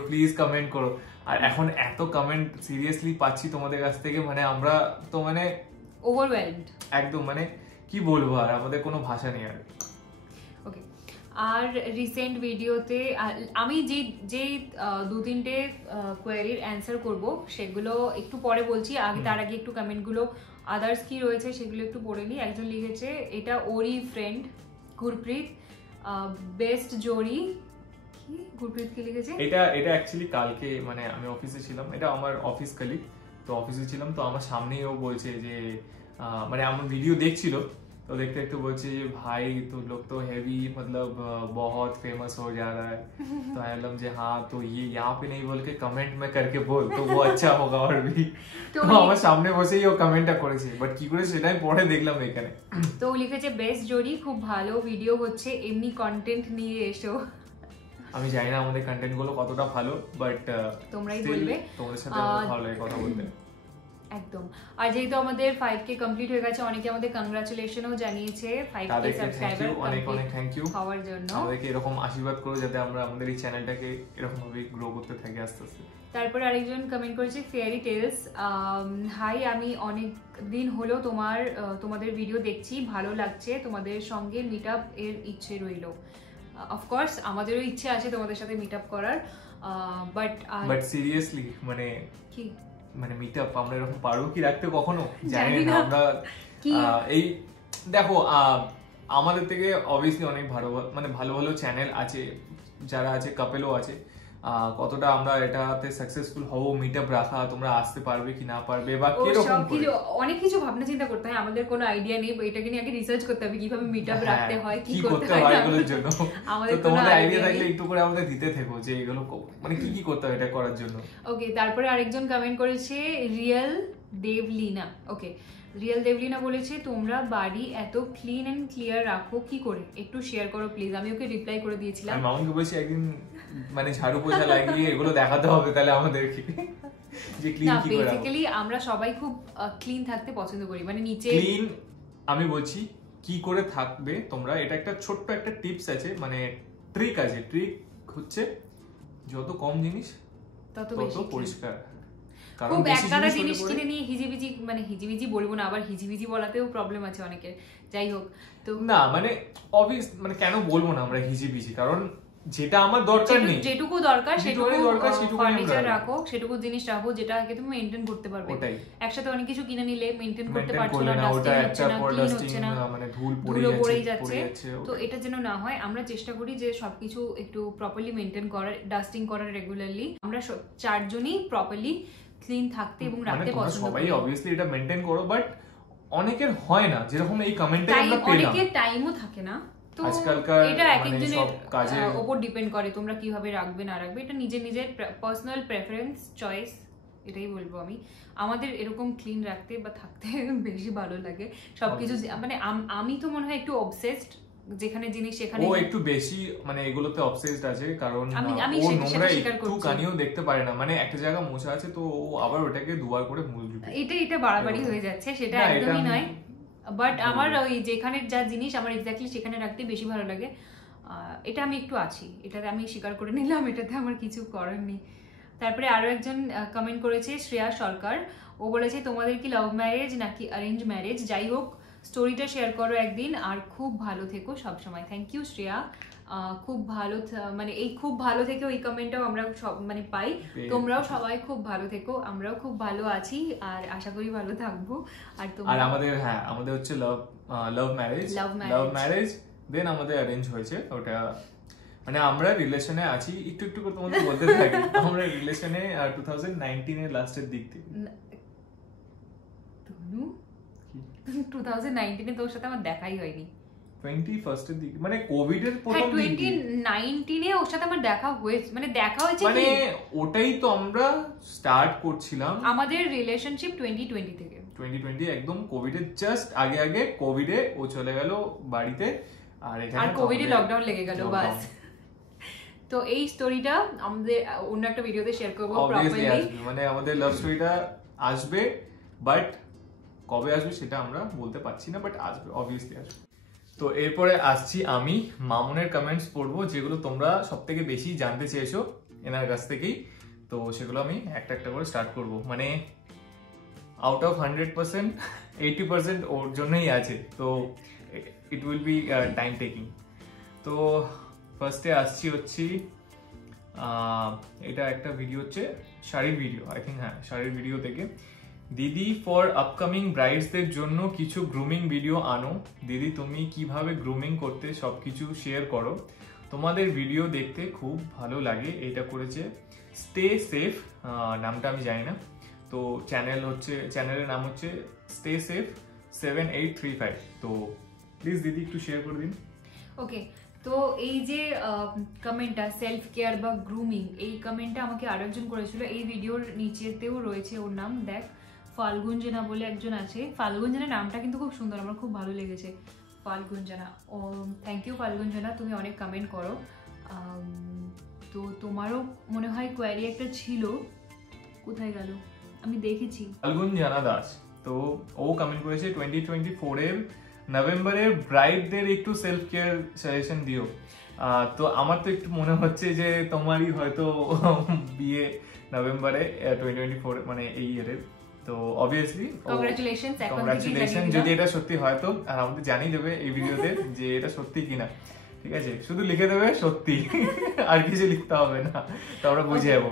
প্লিজ কমেন্ট করো, আর এখন এত কমেন্ট সিরিয়াসলি পাচ্ছি তোমাদের কাছ থেকে, মানে আমরা তো মানে ওভারওয়েলমড একদম, মানে কি বলবো, আর আমাদের কোনো ভাষা নেই আর। ওকে, আর রিসেন্ট ভিডিওতে আমি যে 2-3টে কোয়েরির অ্যান্সার করব সেগুলো একটু পরে বলছি, তার আগে একটু কমেন্টগুলো আদার্স কি রয়েছে সেগুলো একটু পড়ে নিই। একজন লিখেছে এটা ওরই ফ্রেন্ড গুরপ্রীত, বেস্ট জোড়ি। কি গুরপ্রীত কি লিখেছে? এটা অ্যাকচুয়ালি কালকে মানে আমি অফিসে ছিলাম, এটা আমার অফিস কলিগ, তো অফিসে ছিলাম তো আমার সামনেই ও বলছে যে মানে আমার ভিডিও দেখছিল तो देखते देखते बोलते ये भाई तो लोग तो हैवी मतलब बहुत फेमस हो जा रहा है तो आई लम जे हाँ तो ये यहाँ पे नहीं बोल के कमेंट में करके बोल तो वो अच्छा होगा और भी तो আমার সামনে বসেই ও কমেন্টটা করেছে বাট কি করে সেটাই পড়ে দেখলাম এখানে। তো লিখেছে বেস্ট জোড়ি খুব ভালো ভিডিও হচ্ছে, এমনি কন্টেন্ট নিয়ে এসো। আমি জানি না আমাদের কন্টেন্ট গুলো কতটা ভালো বাট তোমরাই বলবে, তোমাদের সাথে ভালো লাগে কথা বলতে। একদম। আর যেহেতু আমাদের 5k কমপ্লিট হয়ে গেছে, অনেকে আমাদের কংগ্রাচুলেশনও জানিয়েছে 5k সাবস্ক্রাইবার অনেক অনেক থ্যাংক ইউ হওয়ার জন্য। আমাদেরকে এরকম আশীর্বাদ করো যাতে আমরা আমাদের এই চ্যানেলটাকে এরকম ভাবে গ্রো করতে থাকি আস্তে আস্তে। তারপরে আরেকজন কমেন্ট করেছে ফেয়ারি টেলস, হাই আমি অনেক দিন হলো তোমাদের ভিডিও দেখছি, ভালো লাগছে, তোমাদের সঙ্গে মিট আপ এর ইচ্ছে রইলো। অফকোর্স আমাদেরও ইচ্ছে আছে তোমাদের সাথে মিট আপ করার, বাট সিরিয়াসলি মানে কি মানে মিট আপ আমরা এরকম পারবো কি রাখতে কখনো জানি না। আমরা এই দেখো আমাদের থেকে অবভিয়াসলি অনেক ভালো মানে ভালো ভালো চ্যানেল আছে যারা আছে, কাপেলও আছে, কতটা আমরা এটাতে সাকসেসফুল হব মিট আপ রাখা, তোমরা আসতে পারবে কি না পারবে বা কিরকম করে অনেক কিছু ভাবনা চিন্তা করতে হয়, আমাদের কোনো আইডিয়া নেই, এটাকে নিয়ে আগে রিসার্চ করতে হবে কিভাবে মিট আপ রাখতে হয়, কি করতে হয় এগুলোর জন্য। তো তোমাদের আইডিয়া থাকলে একটু করে আমাদের দিতে থেকো যে এগুলো মানে কি কি করতে হয় এটা করার জন্য। ওকে, তারপরে আরেকজন কমেন্ট করেছে রিয়েল দেবলিনা। ওকে, রিয়েল দেবলিনা বলেছে তোমরা বাড়ি এত ক্লিন এন্ড ক্লিয়ার রাখো কি করে, একটু শেয়ার করো প্লিজ। আমি ওকে রিপ্লাই করে দিয়েছিলাম, আমি মামুনকে বলছি একদিন মানে ঝাড়ু পোছা লাগিয়ে এগুলো দেখাতে হবে তাহলে আমাদেরকে যে ক্লিন কি করে। বেসিক্যালি আমরা সবাই খুব ক্লিন থাকতে পছন্দ করি, মানে নিচে ক্লিন। আমি বলছি কি করে থাকবে তোমরা, এটা একটা ছোট্ট একটা টিপস আছে, মানে ট্রিক আছে। ট্রিক হচ্ছে যত কম জিনিস তত পরিষ্কার। খুব একগাদা জিনিস কিনে নিয়ে হিজিবিজি, মানে হিজিবিজি বলবো না, আবার হিজিবিজি বলাতেও প্রবলেম আছে অনেকের, যাই হোক। তো না মানে অবভিয়াস মানে কেন বলবো না আমরা হিজিবিজি, কারণ যেটা আমার দরকার নেই, যেটুকু দরকার সেটুকু ফার্নিচার রাখো, সেটুকু জিনিস রাখো যেটাকে তুমি মেইনটেইন করতে পারবে। একসাথে অনেক কিছু কিনে নিলে মেইনটেইন করতে পারছো না, ডাস্টিং হচ্ছে না, ক্লিন হচ্ছে না, মানে ধুলো পড়ে যাচ্ছে। তো এটা যেন না হয় আমরা চেষ্টা করি যে সবকিছু একটু প্রপারলি মেইনটেইন করার, ডাস্টিং করার রেগুলারলি। আমরা চারজনই প্রপারলি ক্লিন থাকতে এবং রাখতে পছন্দ করি। সবাই অবভিয়াসলি এটা মেইনটেইন করো, বাট অনেকের হয় না, যেরকম এই কমেন্টে আমরা পেলাম অনেকের টাইমও থাকে না, তো এটা এক একজনের উপর ডিপেন্ড করে তোমরা কিভাবে রাখবে না রাখবে, এটা নিজের নিজের পার্সোনাল প্রেফারেন্স চয়েস, এটাই বলবো আমি। আমাদের এরকম ক্লিন রাখতে বা থাকতে বেশি ভালো লাগে সবকিছু, মানে আমি তো মনে হয় একটু অবসেসড, যেখানে জিনিস সেখানে ও একটু বেশি মানে এগুলোতে অবসেসড আছে, কারণ আমি ও নোংরা একটু কানিও দেখতে পারে না, মানে একটা জায়গা মোছা আছে তো ও আবার ওটাকে দুবার করে মুছবে, এটা বাড়াবাড়ি হয়ে যাচ্ছে, সেটা একদমই নয়। বাট আমার ওই যেখানে যা জিনিস আমার এক্স্যাক্টলি সেখানে রাখতে বেশি ভালো লাগে, এটা আমি একটু আছি, এটাতে আমি স্বীকার করে নিলাম, এটাতে আমার কিছু করার নেই। তারপরে আরো একজন কমেন্ট করেছে শ্রেয়া সরকার, ও বলেছে তোমাদের কি লাভ ম্যারেজ নাকি অ্যারেঞ্জ ম্যারেজ, যাই হোক স্টোরিটা শেয়ার করো একদিন, আর খুব ভালো থেকো সবসময়। থ্যাংক ইউ শ্রেয়া, খুব ভালো, মানে এই খুব ভালো থেকে ওই কমেন্টটাও আমরা সব মানে পাই। তোমরাও সবাই খুব ভালো থেকো, আমরাও খুব ভালো আছি আর আশা করি ভালো থাকবো। আর আমাদের আমাদের হচ্ছে লাভ ম্যারেজ দেন আমাদের অ্যারেঞ্জ হয়েছে, ওটা মানে আমরা রিলেশনে আছি, একটু একটু করে তোমাদের বলতে থাকি আমরা রিলেশনে 2019 এর লাস্টের দিক থেকে। 2019 এ তোর সাথে আমার দেখাই হয়নি, 21st এর দিকে মানে কোভিড এর প্রথম দিকে। 2019 এ ওর সাথে আমার দেখা হয়েছে, মানে দেখা হয়েছে মানে ওটাই তো আমরা স্টার্ট করছিলাম আমাদের রিলেশনশিপ 2020 থেকে। 2020 একদম কোভিড এর জাস্ট আগে কোভিড এ ও চলে গেল বাড়িতে, আর এখানে কোভিড এ লকডাউন লেগে গেল বাস। তো এই স্টোরিটা আমাদের অন্য একটা ভিডিওতে শেয়ার করব প্রপারলি, মানে আমাদের লাভ স্টোরিটা আসবে, বাট কবে আসবে সেটা আমরা বলতে পারছি না, বাট আসবে, অবভিয়াসলি আসবে। তো এরপরে আসছি আমি মামুনের কমেন্টস পড়বো, যেগুলো তোমরা সবথেকে বেশি জানতে চেয়েছো এনার কাছ থেকেই, তো সেগুলো আমি একটা একটা করে স্টার্ট করব। মানে আউট অফ 100% 80% ওর জন্যই আছে, তো it will be time taking. তো ফার্স্টে আসছি হচ্ছে এটা একটা ভিডিও হচ্ছে শাড়ির ভিডিও, আই থিঙ্ক, হ্যাঁ শাড়ির ভিডিও থেকে। দিদি ফর আপকামিং ব্রাইডসদের জন্য কিছু গ্রুমিং ভিডিও আনো। দিদি তুমি কিভাবে গ্রুমিং করতে সবকিছু শেয়ার করো, তোমাদের ভিডিও দেখতে খুব ভালো লাগে। এটা করেছে স্টে সেফ, নামটা আমি জানি না। তো চ্যানেলের নাম হচ্ছে স্টে সেফ 7835। তো প্লিজ দিদি একটু শেয়ার করে দিন। ওকে, তো এই যে কমেন্টটা সেলফ কেয়ার বা গ্রুমিং, এই কমেন্টটা আমাকে আরেকজন করেছিল। এই ভিডিওর নিচেতেও রয়েছে ওর নাম, দেখ ফাল্গুন জেনা বলে একজন আছে। ফাল্গুন জেনা নামটা কিন্তু খুব সুন্দর, আমার খুব ভালো লেগেছে ফাল্গুন জেনা। ও থ্যাংক ইউ ফাল্গুন জেনা, তুমি অনেক কমেন্ট করো। তো তোমারও মনে হয় কোয়ারি একটা ছিল, কোথায় গেল আমি দেখেছি। ফাল্গুন জানা দাস, তো ও কমেন্ট করেছে 2024 এর নভেম্বরের ব্রাইডদের একটু সেলফ কেয়ার সাজেশন দিও। তো আমার তো একটু মনে হচ্ছে যে তোমারই হয়তো বিয়ে নভেম্বরে 2024 মানে এই ইয়ারের। তো অবভিয়াসলি কংগ্রাচুলেশন যদি এটা সত্যি হয় তো, আর আমাদের জানিয়ে দেবে এই ভিডিওতে যে এটা সত্যি কিনা। ঠিক আছে, শুধু লিখে দেবে সত্যি, আর কিছু লিখতে হবে না, তো আমরা বুঝে যাবো।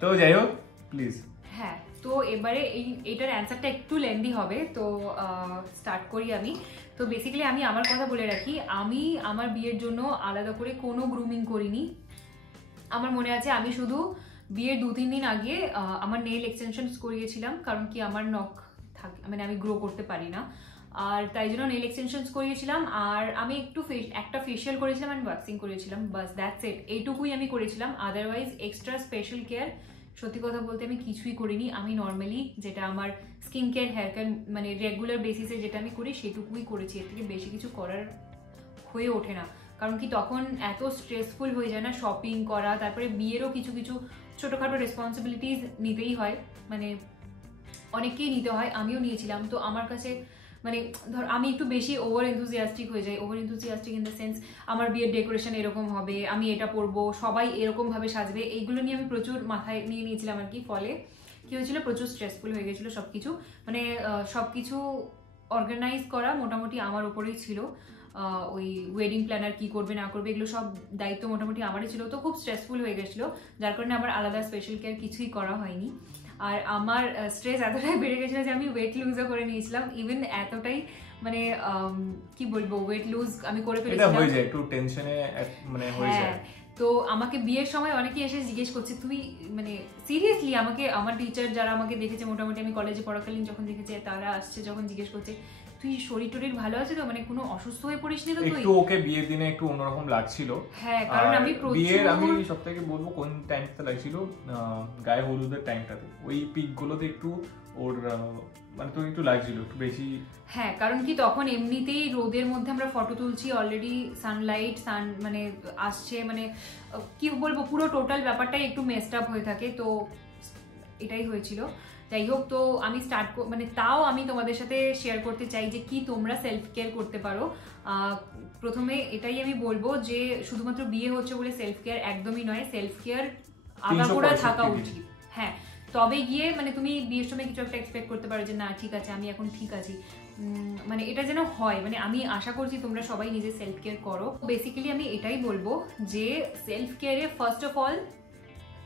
তো যাই হোক প্লিজ। হ্যাঁ, তো এবারে এইটার অ্যান্সারটা একটু লেন্দি হবে, তো স্টার্ট করি আমি। তো বেসিক্যালি আমি আমার কথা বলে রাখি, আমি আমার বিয়ের জন্য আলাদা করে কোনো গ্রুমিং করিনি। আমার মনে আছে আমি শুধু বিয়ের 2-3 দিন আগে আমার নেল এক্সটেনশন করিয়েছিলাম, কারণ কি আমার নখ থাকে, মানে আমি গ্রো করতে পারি না, আর তাই জন্য নেল এক্সটেনশন করিয়েছিলাম। আর আমি একটা ফেশিয়াল করেছিলাম অ্যান্ড ওয়াক্সিং করেছিলাম, বাস দ্যাটস ইট, এইটুকুই আমি করেছিলাম। আদারওয়াইজ এক্সট্রা স্পেশাল কেয়ার সত্যি কথা বলতে আমি কিছুই করিনি। আমি নর্মালি যেটা আমার স্কিন কেয়ার, হেয়ার কেয়ার মানে রেগুলার বেসিসে যেটা আমি করি সেটুকুই করেছি, এর থেকে বেশি কিছু করার হয়ে ওঠে না। কারণ কি তখন এত স্ট্রেসফুল হয়ে যায় না শপিং করা, তারপরে বিয়েরও কিছু কিছু ছোটোখাটো রেসপন্সিবিলিটিস নিতেই হয়, মানে অনেককেই নিতে হয়, আমিও নিয়েছিলাম। তো আমার কাছে মানে ধর আমি একটু বেশি ওভার এনথুজিয়াস্টিক হয়ে যাই। Over enthusiastic in the sense আমার বিয়ের ডেকোরেশন এরকম হবে, আমি এটা পরবো, সবাই এরকম ভাবে সাজবে, এইগুলো নিয়ে আমি প্রচুর মাথায় নিয়ে নিয়েছিলাম আর কি। ফলে কি হয়েছিল, প্রচুর স্ট্রেসফুল হয়ে গেছিলো সবকিছু, মানে সবকিছু অর্গানাইজ করা মোটামুটি আমার উপরেই ছিল। ওই ওয়েডিং প্ল্যানার কি করবে না করবে এগুলো সব দায়িত্ব মোটামুটি আমারই ছিল। তো খুব স্ট্রেসফুল হয়ে গেছিলো, যার কারণে আমার আলাদা স্পেশাল কেয়ার কিছুই করা হয়নি। আর আমার স্ট্রেস এতটাই বেড়ে গেছিলো যে আমি ওয়েট লুজও করে নিয়েছিলাম। ইভেন এতটাই মানে কি বলবো, ওয়েট লুজ আমি করে ফেলেছিলাম, এটা হয়ে যায় একটু টেনশনে, মানে হয়ে যায়। তো আমাকে বিয়ের সময় অনেকেই এসে জিজ্ঞেস করছে তুই মানে সিরিয়াসলি, আমাকে আমার টিচার যারা আমাকে দেখেছে মোটামুটি আমি কলেজে পড়াকালীন যখন দেখেছে, তারা আসছে যখন জিজ্ঞেস করছে তুই শরীর টরীর ভালো আছে তো, মানে কোনো অসুস্থ হয়ে পড়িস নি তো? তুই একটু ওকে বিয়ের দিনে একটু অন্যরকম লাগছিল। হ্যাঁ, কারণ আমি বিয়ের আমি সবথেকে বলবো কোন টাইমটা লাগছিল, গায়ে হলুদের টাইমটাতে, ওই পিক গুলোতে একটু ওর মানে তো একটু লাগছিল একটু বেশি। হ্যাঁ, কারণ কি তখন এমনিতেই রোদের মধ্যে আমরা ফটো তুলছি, অলরেডি সানলাইট মানে আসছে, মানে কি বলবো পুরো টোটাল ব্যাপারটাই একটু মেসড আপ হয়ে থাকে। তো এটাই হয়েছিল। যাই হোক, তো আমি মানে তাও আমি তোমাদের সাথে শেয়ার করতে চাই যে কি তোমরা সেলফ কেয়ার করতে পারো। প্রথমে এটাই আমি বলবো যে শুধুমাত্র বিয়ে হচ্ছে বলে সেলফ কেয়ার একদমই নয়, সেলফ কেয়ার আগাগোড়া থাকা উচিত। হ্যাঁ, তবে গিয়ে মানে তুমি বিয়ের সময় কিছু একটা এক্সপেক্ট করতে পারো যে না ঠিক আছে আমি এখন ঠিক আছি, মানে এটা যেন হয়। মানে আমি আশা করছি তোমরা সবাই নিজের সেলফ কেয়ার করো। বেসিক্যালি আমি এটাই বলবো যে সেলফ কেয়ারে ফার্স্ট অফ অল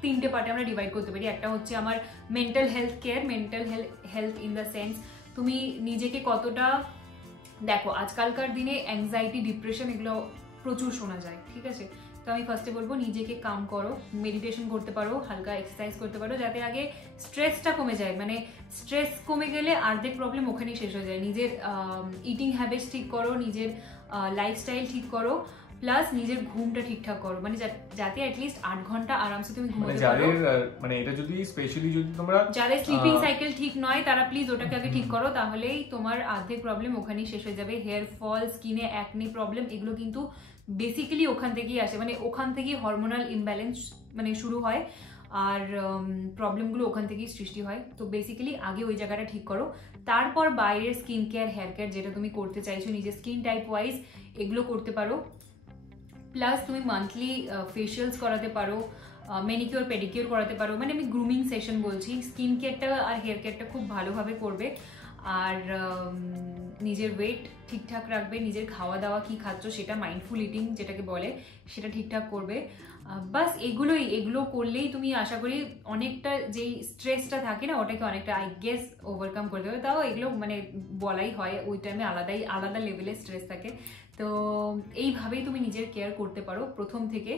3টে পার্টে আমরা ডিভাইড করতে পারি। একটা হচ্ছে আমার mental health care, mental health in the sense তুমি নিজেকে কতটা, দেখো আজকালকার দিনে অ্যাংজাইটি, ডিপ্রেশন এগুলো প্রচুর শোনা যায়, ঠিক আছে? তো আমি ফার্স্টে বলবো নিজেকে কাম করো, মেডিটেশন করতে পারো, হালকা এক্সারসাইজ করতে পারো, যাতে আগে স্ট্রেসটা কমে যায়। মানে স্ট্রেস কমে গেলে অর্ধেক প্রবলেম ওখানেই শেষ হয়ে যায়। নিজের ইটিং হ্যাবিটস ঠিক করো, নিজের লাইফস্টাইল ঠিক করো, প্লাস নিজের ঘুমটা ঠিকঠাক করো, মানে যাতে অ্যাটলিস্ট 8 ঘন্টা আরামসে তুমি ঘুমাতে পারো। মানে এটা যদি স্পেশালি যদি তোমরা যাদের স্লিপিং সাইকেল ঠিক নয় তারা প্লিজ ওটাকে আগে ঠিক করো, তাহলেই তোমার অর্ধেক প্রবলেম ওখানেই শেষ হয়ে যাবে। হেয়ার ফল, স্কিনে অ্যাকনি প্রবলেম এগুলো কিন্তু বেসিক্যালি ওখান থেকেই আসে, মানে ওখান থেকেই হরমোনাল ইমব্যালেন্স মানে শুরু হয়, আর প্রবলেমগুলো ওখান থেকেই সৃষ্টি হয়। তো বেসিক্যালি আগে ওই জায়গাটা ঠিক করো, তারপর বাইরের স্কিন কেয়ার, হেয়ার কেয়ার যেটা তুমি করতে চাইছো নিজের স্কিন টাইপ ওয়াইজ এগুলো করতে পারো। প্লাস তুমি মান্থলি ফেশিয়ালস করাতে পারো, ম্যানিকিওর পেডিকিওর করাতে পারো। মানে আমি গ্রুমিং সেশন বলছি, স্কিন কেয়ারটা আর হেয়ার কেয়ারটা খুব ভালোভাবে করবে। আর নিজের ওয়েট ঠিকঠাক রাখবে, নিজের খাওয়া দাওয়া কি খাচ্ছ সেটা মাইন্ডফুল ইটিং যেটাকে বলে সেটা ঠিকঠাক করবে। বাস এগুলো করলেই তুমি আশা করি অনেকটা যেই স্ট্রেসটা থাকে না ওটাকে অনেকটা আই গেস ওভারকাম করে দেবে। তাও এগুলো মানে বলাই হয়, ওই টাইমে আলাদা লেভেলের স্ট্রেস থাকে। তো এইভাবেই তুমি নিজের কেয়ার করতে পারো প্রথম থেকে।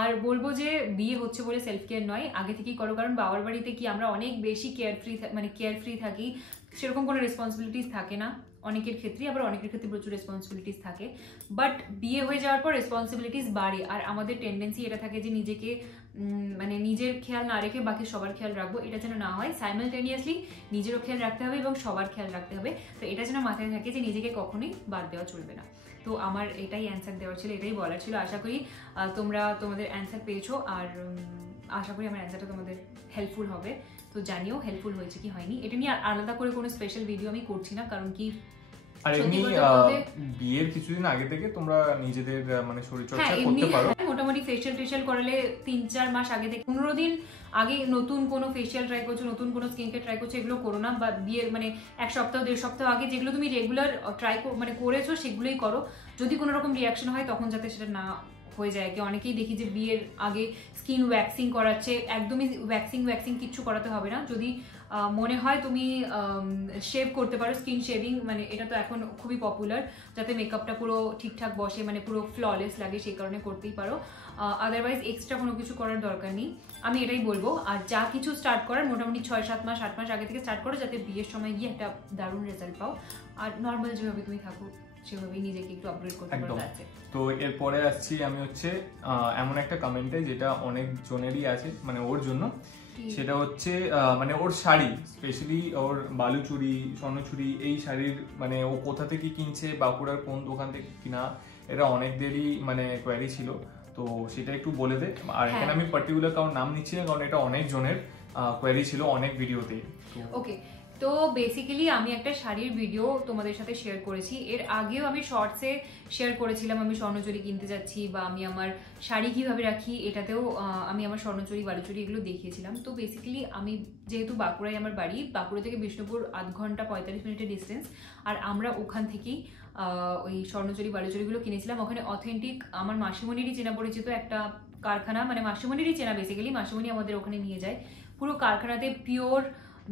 আর বলবো যে বিয়ে হচ্ছে বলে সেলফ কেয়ার নয়, আগে থেকেই করো, কারণ বাবার বাড়িতে কি আমরা অনেক বেশি কেয়ারফ্রি থাকি, সেরকম কোনো রেসপন্সিবিলিটিস থাকে না অনেকের ক্ষেত্রে, আবার অনেকের ক্ষেত্রে প্রচুর রেসপন্সিবিলিটিস থাকে। বাট বিয়ে হয়ে যাওয়ার পর রেসপন্সিবিলিটিস বাড়ে, আর আমাদের টেন্ডেন্সি এটা থাকে যে নিজেকে মানে নিজের খেয়াল না রেখে বাকি সবার খেয়াল রাখবো, এটা যেন না হয়। সাইমালটেনিয়াসলি নিজেরও খেয়াল রাখতে হবে এবং সবার খেয়াল রাখতে হবে। তো এটা যেন মাথায় থাকে যে নিজেকে কখনোই বাদ দেওয়া চলবে না। তো আমার এটাই অ্যান্সার দেওয়ার ছিল, এটাই বলার ছিল। আশা করি তোমরা তোমাদের অ্যান্সার পেয়েছো, আর আশা করি আমার অ্যান্সারটা তোমাদের হেল্পফুল হবে। তো জানিও হেল্পফুল হয়েছে কি হয়নি। এটা নিয়ে আলাদা করে কোনো স্পেশাল ভিডিও আমি করছি না, কারণ কি আর এমনি বিয়ের কিছুদিন আগে থেকে তোমরা নিজেদের মানে শরীরচর্চা করতে পারো। মোটামুটি ফেশিয়াল করালে 3-4 মাস আগে থেকে 15 দিন আগে নতুন কোনো ফেশিয়াল ট্রাই করছো, নতুন কোনো স্কিন কেয়ার ট্রাই করছো, এগুলো করো না। বা বিয়ের মানে 1 সপ্তাহ 1.5 সপ্তাহ আগে যেগুলো তুমি রেগুলার ট্রাই মানে করেছো সেগুলোই করো। যদি কোনো রকম রিয়াকশন হয় তখন যাতে সেটা না হয়ে যায়। কি অনেকেই দেখি যে বিয়ের আগে স্কিন ওয়্যাক্সিং করাচ্ছে, একদমই ওয়্যাক্সিং কিচ্ছু করাতে হবে না। যদি মনে হয় তুমি শেভ করতে পারো, স্কিন শেভিং, মানে এটা তো এখন খুবই পপুলার, যাতে মেকআপটা পুরো ঠিকঠাক বসে, মানে পুরো ফ্ললেস লাগে, সেই কারণে করতেই পারো। আদারওয়াইজ এক্সট্রা কোনো কিছু করার দরকার নেই, আমি এটাই বলবো। আর যা কিছু স্টার্ট করার মোটামুটি 6-7 মাস 8 মাস আগে থেকে স্টার্ট করো, যাতে বিয়ের সময় গিয়ে একটা দারুণ রেজাল্ট পাও। আর নর্মাল যেভাবে তুমি থাকো সেভাবেই নিজেকে একটু আপগ্রেড করতে পারো। তো এরপরে আসছি আমি হচ্ছে এমন একটা কমেন্টে যেটা অনেক জনেরই আছে, মানে ওর জন্য, সেটা হচ্ছে মানে ওর শাড়ি, স্পেশালি ওর বালুচুরি, স্বর্ণচুরি, এই শাড়ির মানে ও কোথা থেকে কিনছে, বাঁকুড়ার কোন দোকান থেকে কিনা, এটা অনেকদেরই মানে কোয়ারি ছিল। তো সেটা একটু বলে দে। আর এখানে আমি পার্টিকুলার কারোর নাম নিচ্ছি না, কারণ এটা অনেক জনের কোয়ারি ছিল অনেক ভিডিওতে। ওকে, তো বেসিক্যালি আমি একটা শাড়ির ভিডিও তোমাদের সাথে শেয়ার করেছি, এর আগেও আমি শর্টসে শেয়ার করেছিলাম আমি স্বর্ণচুরি কিনতে যাচ্ছি বা আমি আমার শাড়ি কিভাবে রাখি, এটাতেও আমি আমার স্বর্ণচুরি বালুচুরি এগুলো দেখিয়েছিলাম। তো বেসিক্যালি আমি যেহেতু বাঁকুড়ায় আমার বাড়ি, বাঁকুড়া থেকে বিষ্ণুপুর 1/2 ঘন্টা 45 মিনিটের ডিস্টেন্স, আর আমরা ওখান থেকেই ওই স্বর্ণচুরি বালুচুরিগুলো কিনেছিলাম। ওখানে অথেন্টিক আমার মাসিমণিরই চেনা পরিচিত একটা কারখানা, মানে মাসিমণিরই চেনা, বেসিক্যালি মাসিমণি আমাদের ওখানে নিয়ে যায়। পুরো কারখানাতে পিওর,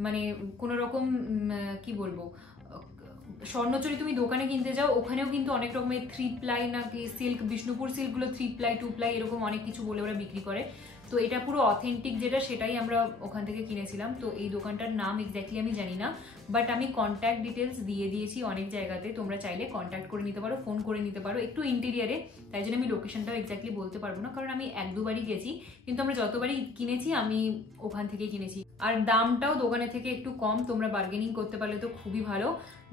মানে কোনো রকম কি বলবো, স্বর্ণচুরি তুমি দোকানে কিনতে যাও ওখানেও কিন্তু অনেক রকমের 3 প্লাই নাকি সিল্ক, বিষ্ণুপুর সিল্কগুলো 3 প্লাই 2 প্লাই এরকম অনেক কিছু বলে ওরা বিক্রি করে। তো এটা পুরো অথেন্টিক যেটা, সেটাই আমরা ওখান থেকে কিনেছিলাম। তো এই দোকানটার নাম এক্স্যাক্টলি আমি জানি না, বাট আমি কন্ট্যাক্ট ডিটেলস দিয়ে দিয়েছি অনেক জায়গাতে, তোমরা চাইলে কন্ট্যাক্ট করে নিতে পারো, ফোন করে নিতে পারো। একটু ইন্টেরিয়ারে, তাই জন্য আমি লোকেশনটাও এক্স্যাক্টলি বলতে পারবো না, কারণ আমি 1-2 বারই গেছি, কিন্তু আমরা যতবারই কিনেছি আমি ওখান থেকে কিনেছি। আর দামটাও দোকানে থেকে একটু কম, তোমরা বার্গেনিং করতে পারলে তো খুবই ভালো।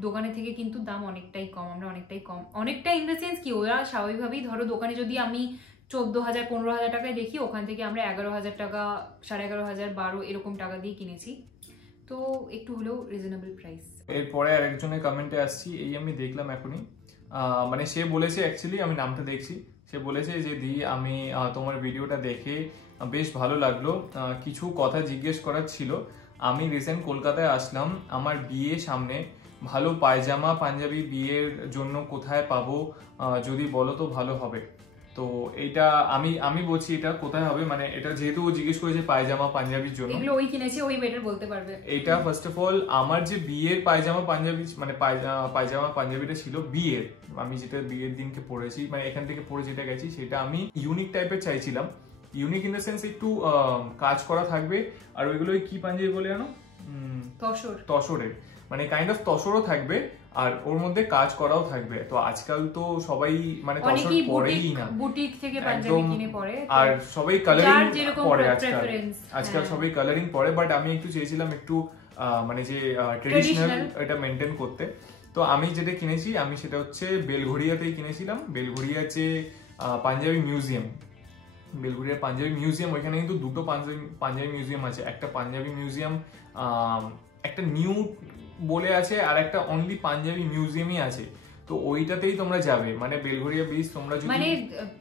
দোকানে থেকে কিন্তু দাম অনেকটাই কম, আমরা অনেকটাই কম, অনেকটা ইন দ্য সেন্স কি, ওরা স্বাভাবিকভাবেই ধরো দোকানে যদি আমি 14,000-15,000 টাকায় দেখি, ওখান থেকে আমরা 11,000 টাকা, 11,500, 12 এরকম টাকা দিয়ে কিনেছি। তো একটু হলেও রিজনেবল প্রাইস। এরপরে আরেকজনের কমেন্টে আসছি, এই আমি দেখলাম এখনই, মানে সে বলেছে, অ্যাকচুয়ালি আমি নামটা দেখছি, সে বলেছে যে দি আমি তোমার ভিডিওটা দেখে বেশ ভালো লাগলো, কিছু কথা জিজ্ঞেস করার ছিল। আমি রিসেন্ট কলকাতায় আসলাম, আমার বিয়ে সামনে, ভালো পায়জামা পাঞ্জাবি বিয়ের জন্য কোথায় পাবো, যদি বলো তো ভালো হবে। তো এইটা আমি বলছি এটা কোথায় হবে, মানে এটা যেহেতু ও জিজ্ঞেস করেছে পায়জামা পাঞ্জাবির জন্য, এগুলো ওই কিনেছে, ওই বেটার বলতে পারবে। এটা ফার্স্ট অফ অল আমার যে বিয়ের পায়জামা পাঞ্জাবি, মানে পায়জামা পাঞ্জাবিটা ছিল বিয়ের, আমি যেটা বিয়ের দিনকে পরেছি, মানে এখান থেকে পরে যেটা গেছি, সেটা আমি ইউনিক টাইপের চাইছিলাম। ইউনিক ইন দ্য সেন্স একটু কাজ করা থাকবে, আর ওইগুলো কি পাঞ্জাবি বলে জানো, তসরের, মানে কাইন্ড অফ তসরও থাকবে, আর ওর মধ্যে কাজ করাও থাকবে। তো আজকাল তো সবাই মানে তসর পরেই না, বুটিক থেকে পাঞ্জাবি কিনে পরে, আর সবাই কালারিং পরে আজকাল হ্যাঁ। সবাই কালারিং পরে, বাট আমি একটু চেয়েছিলাম একটু মানে যে ট্রেডিশনাল এটা মেনটেন করতে। তো আমি যেটা কিনেছি, আমি সেটা হচ্ছে বেলঘড়িয়াতেই কিনেছিলাম, বেলঘড়িয়া যে পাঞ্জাবি মিউজিয়াম, বেলঘড়িয়ার পাঞ্জাবি মিউজিয়াম, ওইখানে কিন্তু দুটো পাঞ্জাবি মিউজিয়াম আছে, একটা পাঞ্জাবি মিউজিয়াম একটা নিউ বলে আছে, আর একটা অনলি পাঞ্জাবি মিউজিয়ামই আছে। তো ওইটাতেই তোমরা যাবে, মানে বেলঘড়িয়া বিচ তোমরা যদি, মানে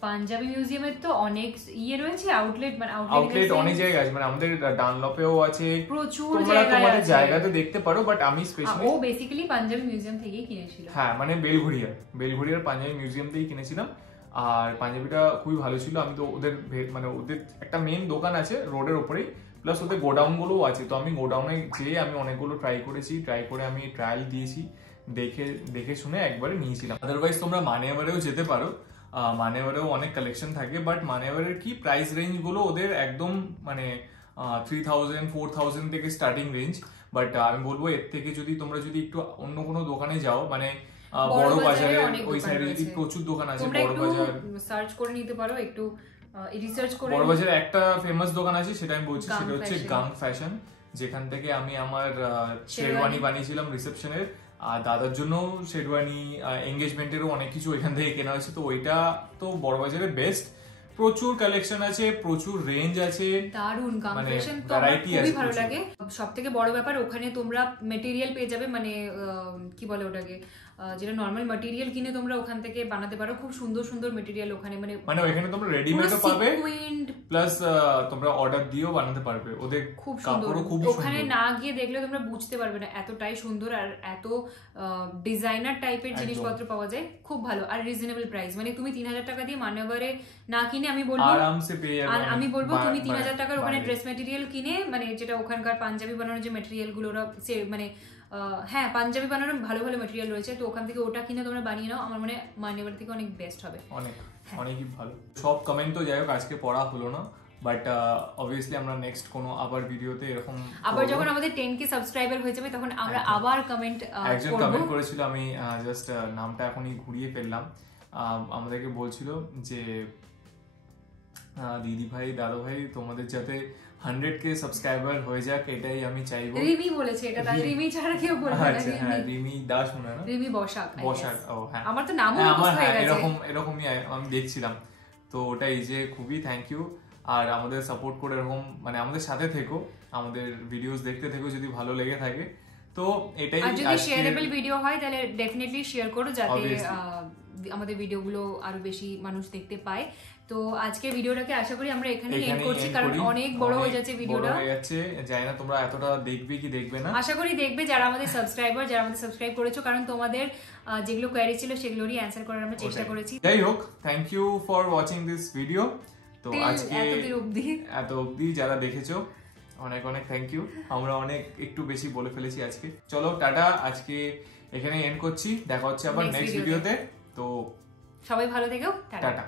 পাঞ্জাবি মিউজিয়ামের তো অনেক ইয়ে রয়েছে, আউটলেট, মানে আউটলেট অনেক জায়গা আছে, মানে আমাদের ডানলপেও আছে, প্রচুর তোমরা তোমাদের জায়গাতে দেখতে পারো, বাট আমি স্পেশালি ও বেসিক্যালি পাঞ্জাবি মিউজিয়াম থেকেই কিনেছিলাম। হ্যাঁ, মানে বেলঘড়িয়ার পাঞ্জাবি মিউজিয়াম থেকেই কিনেছিলাম। আর পাঞ্জাবিটা খুবই ভালো ছিল। আমি তো ওদের মানে ওদের একটা মেন দোকান আছে রোডের ওপরেই, প্লাস ওদের গোডাউন গুলোও আছে। তো আমি গোডাউনে যেয়ে আমি অনেকগুলো ট্রাই করেছি, ট্রাই করে আমি ট্রায়াল দিয়েছি, দেখে শুনে একবারে নিয়েছিলাম। আদারওয়াইজ তোমরা মানিয়াবারেও যেতে পারো, মানিয়াবারেও অনেক কালেকশন থাকে, বাট মানিয়াবারের কি প্রাইস রেঞ্জ গুলো ওদের একদম মানে 3000 4000 থেকে স্টার্টিং রেঞ্জ। বাট আমি বলবো এর থেকে যদি তোমরা যদি একটু অন্য কোনো দোকানে যাও, মানে বড় বাজারে ওই সাইডে যদি প্রচুর দোকান আছে, বড় বাজার সার্চ করে নিতে পারো, একটু রিসার্চ করে। বড় বাজারে একটা ফেমাস দোকান আছে, সেটা আমি বলছি, সেটা হচ্ছে গাং ফ্যাশন, যেখান থেকে আমি আমার শেরওয়ানি বানিয়েছিলাম রিসেপশনের, আর দাদার জন্য শেরওয়ানি, এঙ্গেজমেন্টেরও অনেক কিছু এখান থেকে কেনা হয়েছে। তো ওইটা তো বড় বাজারে বেস্ট, প্রচুর কালেকশন আছে, প্রচুর রেঞ্জ আছে, দারুন কম্বিনেশন, তো আমার খুবই ভালো লাগে। সবথেকে বড় ব্যাপার ওখানে তোমরা মেটেরিয়াল পেয়ে যাবে, মানে কি বলে ওটাকে, যেটা নরমাল ম্যাটেরিয়াল কিনে তোমরা ওখান থেকে বানাতে পারো, খুব সুন্দর সুন্দর মেটেরিয়াল ওখানে, মানে ওখানে তোমরা রেডিমেডও পাবে, প্লাস তোমরা অর্ডার দিয়েও বানাতে পারবে। ওদের খুব সুন্দর, ওখানে না গিয়ে দেখলে তোমরা বুঝতে পারবে না, এতটাই সুন্দর আর এত ডিজাইনার টাইপের জিনিসপত্র পাওয়া যায়, খুব ভালো আর রিজনেবল প্রাইস। মানে তুমি 3000 টাকা দিয়ে মান্যবরে না কিনে আমি বলবো আরামসে পেয়ে যাবে। আর আমি বলবো তুমি 3000 টাকার ওখানে ড্রেস মেটেরিয়াল কিনে, মানে যেটা ওখানকার পাঞ্জাবি বানানোর যে মেটেরিয়াল গুলো ওরা মানে হ্যাঁ পাঞ্জাবি বানানোর ভালো ভালো মেটেরিয়াল রয়েছে, তো ওখান থেকে ওটা কিনে তোমরা বানিয়ে নাও, আমার মনে হয় মান্যবর থেকে অনেক বেস্ট হবে, অনেকই ভালো। সব কমেন্ট তো যাই হোক আজকে পড়া হলো না, বাট অবভিয়াসলি আমরা নেক্সট কোনো আবার ভিডিওতে এরকম আবার যখন আমাদের 10k সাবস্ক্রাইবার হয়ে যাবে তখন আমরা আবার কমেন্ট একজন কমেন্ট করেছিল, আমি জাস্ট নামটা এখনই ঘুরিয়ে ফেললাম, আমাদেরকে বলছিল যে দিদি ভাই দাদা ভাই তোমাদের যাতে 100k সাবস্ক্রাইবার হয়ে যাক, এটাই আমি চাইবো। রিমি বলেছে এটা, তাই রিমি ছাড়া কেউ বলবে না। আচ্ছা হ্যাঁ, রিমি দাস মনে হয় না, রিমি বসাক। ও হ্যাঁ, আমার তো নামও মুখস্থ হয়ে গেছে, এরকমই আমি দেখছিলাম। তো ওটাই যে খুবই থ্যাংক ইউ, আর আমাদের সাপোর্ট করে এরকম মানে আমাদের সাথে থেকো, আমাদের ভিডিওস দেখতে থেকো যদি ভালো লেগে থাকে। তো এটাই, আর যদি শেয়ারেবল ভিডিও হয় তাহলে ডেফিনেটলি শেয়ার করো, যাতে আমাদের ভিডিওগুলো আরো বেশি মানুষ দেখতে পায়। তো আজকে ভিডিওটাকে আশা করি আমরা এখানে এন্ড করছি, কারণ অনেক বড় হয়ে যাচ্ছে ভিডিওটা, জানি না তোমরা এতটা দেখবে কি দেখবে না, আশা করি দেখবে যারা আমাদের সাবস্ক্রাইবার, যারা আমাদের সাবস্ক্রাইব করেছো, কারণ তোমাদের যেগুলো কোয়েরি ছিল সেগুলোরই অ্যানসার করার আমরা চেষ্টা করেছি। যাই হোক, thank you for watching this video. তো আজকে এত অবধি যারা দেখেছো অনেক অনেক থ্যাংক ইউ, আমরা অনেক একটু বেশি বলে ফেলেছি আজকে। চলো টাটা, আজকে এখানে এন্ড করছি, দেখা হচ্ছে আবার নেক্সট ভিডিওতে। তো সবাই ভালো থেকো, টাটা।